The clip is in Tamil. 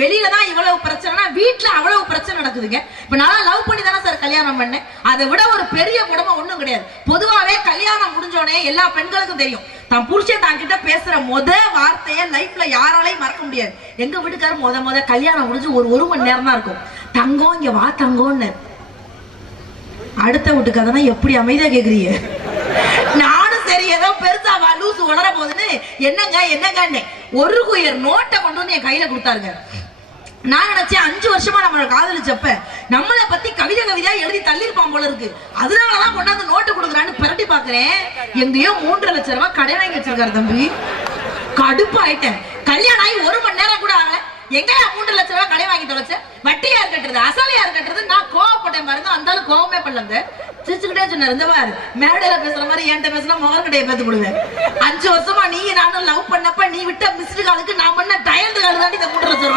வெளியில தான் இவ்வளவு பிரச்சனைனா வீட்டுல அவ்வளவு பிரச்சனை நடக்குதுங்க. இப்ப நான் லவ் பண்ணி தானே சார் கல்யாணம் பண்ணேன். அதை விட ஒரு பெரிய குடும்பம் ஒண்ணும் கிடையாது. பொதுவாவே கல்யாணம் முடிஞ்சோடனே எல்லா பெண்களுக்கும் தெரியும். தான் புருஷன் தான் கிட்ட பேசுற முத வார்த்தைய லைஃப்ல யாராலையும் மறக்க முடியாது. எங்க வீட்டுக்காரர் முத முத கல்யாணம் முடிஞ்சு ஒரு ஒரு மணி நேரம் தான் இருக்கும். தங்கம் இங்க வா தங்கம்னு அடுத்த வீட்டுக்கு அதெல்லாம் எப்படி அமைதியா கேக்குறீங்க? நான் வா போகுதுன்னு என்னங்க என்னங்கன்னு ஒரு குயர் நோட்டை கொண்டு வந்து என் கையில கொடுத்தாருங்க. நான் நினைச்சேன் அஞ்சு வருஷமா நம்மள காதலிச்சப்ப நம்மளை பத்தி கவிதை கவிதையா எழுதி தள்ளிருப்பான் போல இருக்கு. அதனாலதான் கொண்டாந்து நோட்டு கொடுக்குறான்னு பிரட்டி பாக்குறேன் எங்கேயோ மூன்றரை லட்சம் ரூபாய் கடை வாங்கி வச்சிருக்காரு தம்பி. கடுப்பாயிட்டேன் கல்யாணம் ஆகி ஒரு மணி நேரம் கூட ஆகல. எங்கயா மூன்று லட்சம் ரூபாய் கடை வாங்கி தொலைச்ச? வட்டி யார் கட்டுறது அசல் யார் கட்டுறது நான் கோவப்பட்டேன் பாருங்க. அந்த கோவமே பண்ணல சிரிச்சுக்கிட்டே சொன்னார். இந்த பாரு மேடையில பேசுற மாதிரி என்கிட்ட பேசுனா முகர்கிட்டே பேத்து விடுவேன் அஞ்சு வருஷமா நீ நானும் லவ் பண்ணப்ப நீ விட்ட மிஸ்டு காலுக்கு நான் பண்ண டயர்டு காலு தாண்டி இதை மூன்று லட்சம்